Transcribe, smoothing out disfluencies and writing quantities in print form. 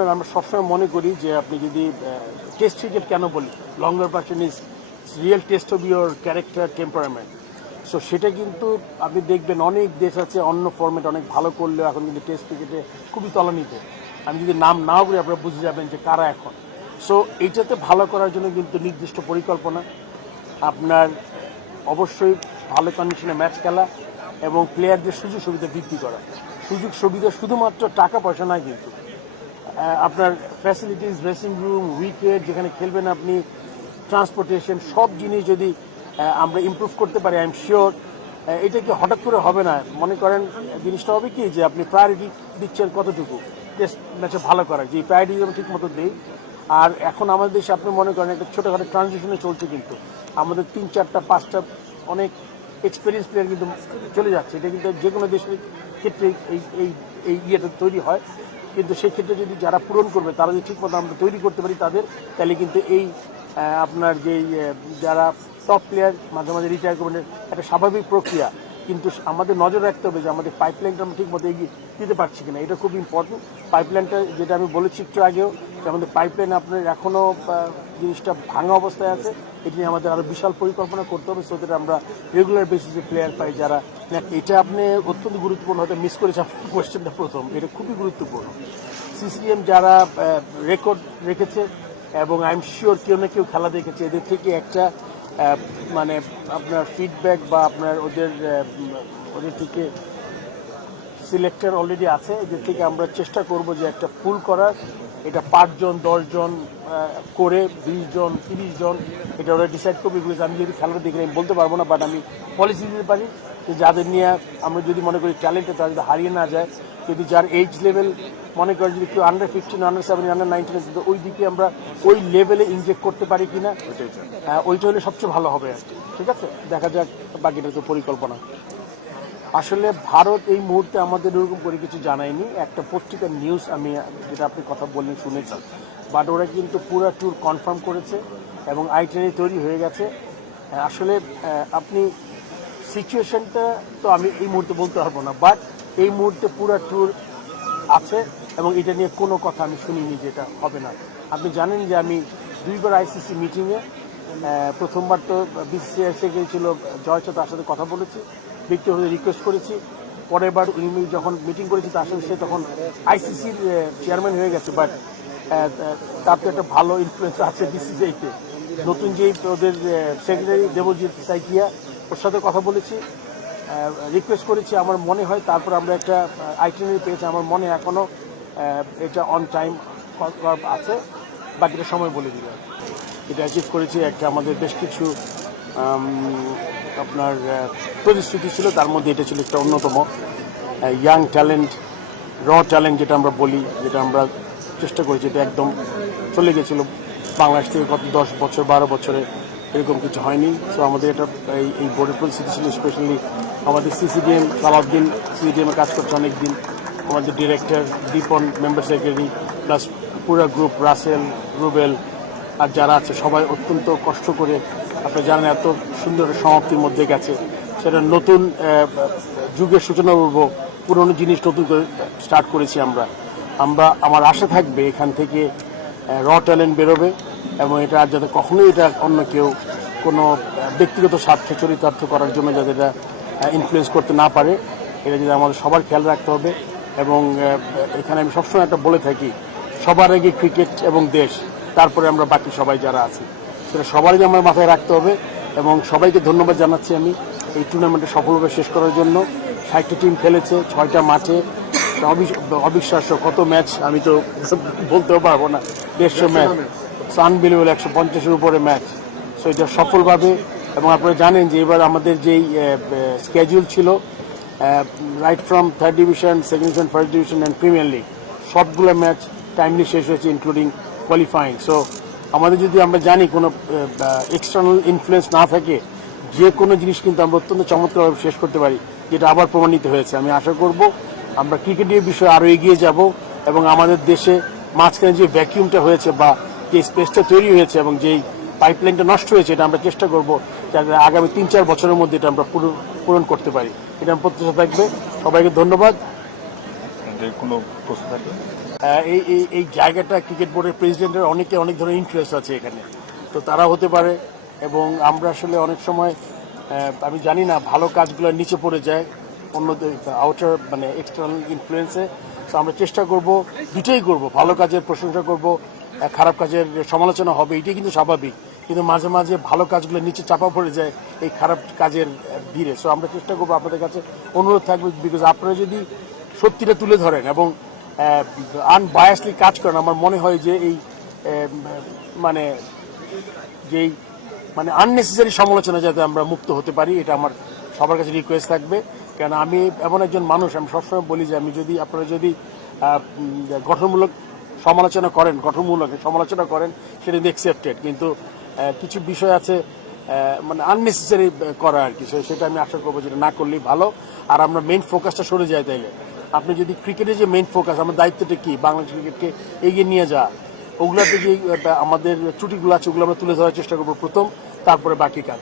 আমরা সবসময় মনে করি যে আপনি যদি টেস্ট ক্রিকেট কেন বলি, longer person is real test of your character temperament. So সেটা কিন্তু আপনি দেখবেন অনেক দেশ আছে অন্য ফর্মেট অনেক ভালো করলেও এখন কিন্তু টেস্ট ক্রিকেটে খুবই তলানিতে। আমি যদি নাম নাও বলি আপনারা বুঝে যাবেন যে কারা এখন। সো এইটাতে ভালো করার জন্য কিন্তু নির্দিষ্ট পরিকল্পনা, আপনার অবশ্যই ভালো কন্ডিশনে ম্যাচ খেলা এবং প্লেয়ারদের সুযোগ সুবিধা বৃদ্ধি করা। সুযোগ সুবিধা শুধুমাত্র টাকা পয়সা নয়, কিন্তু আপনার ফ্যাসিলিটিস, ড্রেসিং রুম, উইকেট যেখানে খেলবেন আপনি, ট্রান্সপোর্টেশন, সব জিনিস যদি আমরা ইমপ্রুভ করতে পারি, আই এম শিওর এটা কি হঠাৎ করে হবে না। মনে করেন জিনিসটা হবে কি যে আপনি প্রায়োরিটি দিচ্ছেন কতটুকু টেস্ট ম্যাচে ভালো করার, যে প্রায়োরিটি যেন ঠিক মতো দিই। আর এখন আমাদের দেশে আপনি মনে করেন একটা ছোটোখাটো ট্রানজিশনে চলছে, কিন্তু আমাদের 3, 4, 5টা অনেক এক্সপিরিয়েন্স প্লেয়ার কিন্তু চলে যাচ্ছে। এটা কিন্তু যে কোনো দেশের ক্ষেত্রে এই ইয়েটা তৈরি হয়, কিন্তু সেই ক্ষেত্রে যদি যারা পূরণ করবে তারা যদি ঠিকমতো আমরা তৈরি করতে পারি তাদের, তাহলে কিন্তু এই আপনার যেই যারা টপ প্লেয়ার মাঝে মাঝে রিটায়ার করবেন একটা স্বাভাবিক প্রক্রিয়া। কিন্তু আমাদের নজর রাখতে হবে যে আমাদের পাইপলাইনটা আমরা ঠিকমতো এগিয়ে দিতে পারছি কিনা, এটা খুব ইম্পর্টেন্ট। পাইপলাইনটা যেটা আমি বলেছি একটু আগেও, যে আমাদের পাইপলাইন আপনার এখনও জিনিসটা ভাঙা অবস্থায় আছে। এটি নিয়ে আমাদের আরও বিশাল পরিকল্পনা করতে হবে, সো দ্যাট আমরা রেগুলার বেসিসে প্লেয়ার পাই যারা। এটা আপনি অত্যন্ত গুরুত্বপূর্ণ, হয়তো মিস করেছে আপনার কোয়েশ্চেনটা প্রথম, এটা খুবই গুরুত্বপূর্ণ। সিসিএম যারা রেকর্ড রেখেছে এবং আই এম শিওর কেউ না কেউ খেলা দেখেছে, এদের থেকে একটা মানে আপনার ফিডব্যাক বা আপনার ওদের থেকে সিলেক্টর অলরেডি আছে, এদের থেকে আমরা চেষ্টা করব যে একটা পুল করার। এটা 5 জন 10 জন করে 20 জন 30 জন এটা ওরা ডিসাইড করবে। আমি যদি খেলাটা দেখি আমি বলতে পারবো না, বাট আমি পলিসি দিতে পারি যে যাদের নিয়ে আমরা যদি মনে করি ট্যালেন্টে তারা যদি হারিয়ে না যায়, যদি যার এজ লেভেল মনে করি যদি কেউ আন্ডার 15, আন্ডার 17, আন্ডার 19, ওই দিকে আমরা ওই লেভেলে ইনজেক্ট করতে পারি কিনা, ওইটা হলে সবচেয়ে ভালো হবে আর কি। ঠিক আছে, দেখা যাক, বাকিটা তো পরিকল্পনা। আসলে ভারত এই মুহূর্তে আমাদের এরকম করে কিছু জানায়নি। একটা পত্রিকার নিউজ আমি যেটা আপনি কথা বললেন শুনেছি, বাট ওরা কিন্তু পুরো ট্যুর কনফার্ম করেছে এবং আইটিআরএ তৈরি হয়ে গেছে। আসলে আপনি সিচুয়েশনটা তো আমি এই মুহূর্তে বলতে পারবো না, বাট এই মুহূর্তে পুরো ট্যুর আছে এবং এটা নিয়ে কোনো কথা আমি শুনিনি যে এটা হবে না। আপনি জানেন যে আমি 2বার আইসিসি মিটিংয়ে, প্রথমবার তো বিসিসিআই এসে গিয়েছিল জয়চ, তার সাথে কথা বলেছি, ব্যক্তিগত রিকোয়েস্ট করেছি। পরের বার উনি যখন মিটিং করেছি তার সাথে সে তখন আইসিসির চেয়ারম্যান হয়ে গেছে, বাট তার তো একটা ভালো ইনফ্লুয়েন্স আছে বিসিসিআইতে। নতুন যেই ওদের সেক্রেটারি দেবজিৎ সাইকিয়া, ওর সাথে কথা বলেছি, রিকোয়েস্ট করেছি। আমার মনে হয় তারপর আমরা একটা আইটিনারি পেয়েছি। আমার মনে এখনও এটা অন টাইম আছে, বাকিটা সময় বলে দিলাম। এটা অ্যাচিভ করেছি। একটা আমাদের বেশ কিছু আপনার প্রতিশ্রুতি ছিল, তার মধ্যে এটা ছিল একটা অন্যতম। ইয়াং ট্যালেন্ট, ট্যালেন্ট যেটা আমরা বলি, যেটা আমরা চেষ্টা করেছি, এটা একদম চলে গেছিল বাংলাদেশ থেকে গত 10 বছর 12 বছরে এরকম কিছু হয়নি। সো আমাদের এটা এই বোর্ডের পরিস্থিতি ছিল, স্পেশালি আমাদের সিসিডিএম সালাউদ্দিন সিসিডিএমে কাজ করছে অনেক দিন, আমাদের ডিরেক্টর দীপন, মেম্বার সেক্রেটারি, প্লাস পুরো গ্রুপ, রাসেল, রুবেল আর যারা আছে সবাই অত্যন্ত কষ্ট করে, আপনারা জানেন এত সুন্দর সমাপ্তির মধ্যে গেছে। সেটা নতুন যুগের সূচনা করব, পুরনো জিনিস নতুন করে স্টার্ট করেছি আমরা। আমার আশা থাকবে এখান থেকে ট্যালেন্ট বেরোবে এবং এটা আর যাতে কখনোই এটা অন্য কেউ কোনো ব্যক্তিগত স্বার্থে চরিতার্থ করার জন্য যাতে এটা ইনফ্লুয়েন্স করতে না পারে, এটা যদি আমাদের সবার খেয়াল রাখতে হবে। এবং এখানে আমি সবসময় একটা বলে থাকি, সবার আগে ক্রিকেট এবং দেশ, তারপরে আমরা বাকি সবাই যারা আছি, সেটা সবারই আমার মাথায় রাখতে হবে। এবং সবাইকে ধন্যবাদ জানাচ্ছি আমি এই টুর্নামেন্টে সফলভাবে শেষ করার জন্য। 60টা টিম খেলেছে 6টা মাঠে, অবিশ্বাস্য কত ম্যাচ, আমি তো বলতেও পারবো না, 150 ম্যাচ, আনবিলিভেবল, 150-এর উপরে ম্যাচ। সো এটা সফলভাবে, এবং আপনারা জানেন যে এবার আমাদের যেই স্কেডিউল ছিল, right from 3rd division, 2nd division, 1st division and premier league, সবগুলো ম্যাচ টাইমলি শেষ হয়েছে, ইনক্লুডিং কোয়ালিফাইং। সো আমাদের যদি আমরা জানি কোনো এক্সটার্নাল ইনফ্লুয়েন্স না থাকে, যে কোনো জিনিস কিন্তু আমরা অত্যন্ত চমৎকারভাবে শেষ করতে পারি, যেটা আবার প্রমাণিত হয়েছে। আমি আশা করব আমরা ক্রিকেটের বিষয়ে আরও এগিয়ে যাব এবং আমাদের দেশে মাঝখানে যে ভ্যাকিউমটা হয়েছে বা যে স্পেসটা তৈরি হয়েছে এবং যেই পাইপলাইনটা নষ্ট হয়েছে, এটা আমরা চেষ্টা করব যাতে আগামী 3-4 বছরের মধ্যে এটা আমরা পূরণ করতে পারি। এটা প্রত্যাশা থাকবে। সবাইকে ধন্যবাদ। কোনো প্রশ্ন থাকবে? এই এই এই জায়গাটা ক্রিকেট বোর্ডের প্রেসিডেন্টের অনেক ধরনের ইন্টারেস্ট আছে এখানে, তো তারা হতে পারে। এবং আমরা আসলে অনেক সময় আমি জানি না ভালো কাজগুলো নিচে পড়ে যায় অন্যদের আউটার মানে এক্সটার্নাল ইনফ্লুয়েন্সে। তো আমরা চেষ্টা করব, দুটোই করব, ভালো কাজের প্রশংসা করব, খারাপ কাজের সমালোচনা হবে, এটাই কিন্তু স্বাভাবিক। কিন্তু মাঝে মাঝে ভালো কাজগুলো নিচে চাপা পড়ে যায় এই খারাপ কাজের ভিড়ে। সো আমরা চেষ্টা করবো, আপনাদের কাছে অনুরোধ থাকবে, বিকজ আপনারা যদি সত্যিটা তুলে ধরেন এবং আনবায়াসলি কাজ করেন, আমার মনে হয় যে এই মানে যেই মানে আননেসেসারি সমালোচনা যাতে আমরা মুক্ত হতে পারি, এটা আমার সবার কাছে রিকোয়েস্ট থাকবে। কেন আমি এমন একজন মানুষ, আমি সবসময় বলি যে আপনারা যদি গঠনমূলক সমালোচনা করেন সেটা অ্যাকসেপ্টেড, কিন্তু কিছু বিষয় আছে মানে আননেসেসারি করা আর কি, সেটা আমি আশা করবো যেটা না করলেই ভালো। আর আমরা মেইন ফোকাসটা সরে যাই তাইলে। আপনি যদি ক্রিকেটের যে মেইন ফোকাস, আমার দায়িত্বটা কি বাংলাদেশ ক্রিকেটকে এগিয়ে নিয়ে যাওয়া, ওগুলাতে যে আমাদের ত্রুটিগুলো আছে ওগুলো আমরা তুলে ধরার চেষ্টা করবো প্রথম, তারপরে বাকি কাজ।